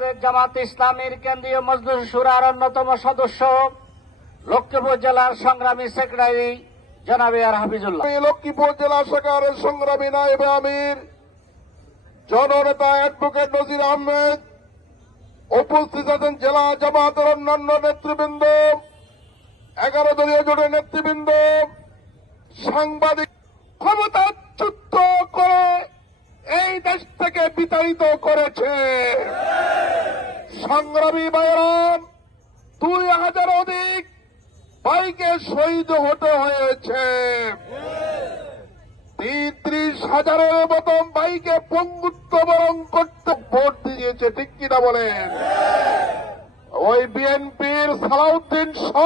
বাংলাদেশ জামাত ইসলামীর কেন্দ্রীয় মজলিস শুরার অন্যতম সদস্য লক্ষ্মীপুর জেলার সংগ্রামী সেক্রেটারি জনাব আর হাফিজুল্লাহ। লক্ষ্মীপুর জেলা শাখার সংগ্রামী নায়েবে আমির জননেতা অ্যাডভোকেট নজির আহমেদ, উপস্থিত আছেন জেলা জামাতের অন্যান্য নেতৃবৃন্দ, 11 দলীয় জোটের নেতৃবৃন্দ, সাংবাদিক। ক্ষমতাচ্যুত করে এই দেশ থেকে বিতাড়িত করেছে। সংগ্রামী ভাইয়েরা, 2000 অধিক ভাইকে শহীদ হতে হয়েছে। 30,000-এর মতো ভাইকে পঙ্গুত্ব বরণ করতে ভোট দিয়েছে, ঠিক কিনা বলেন? ওই বিএনপির সালাউদ্দিন সহ,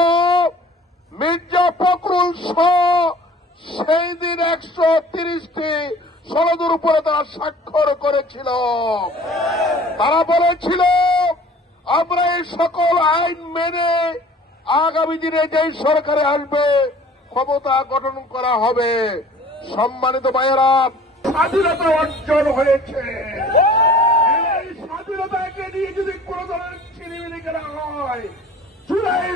মির্জা ফখরুল সহ সেই দিন 130টি সনদের উপরে তারা স্বাক্ষর করেছিল। তারা বলেছিল আমরা এই সকল আইন মেনে আগামী দিনে যেই সরকারে আসবে ক্ষমতা গঠন করা হবে। সম্মানিত ভাইয়েরা, স্বাধীনতা অর্জন হয়েছে। এই স্বাধীনতাকে নিয়ে যদি কোন ধরনের ছিনিমিনি করা হয়, জুলাই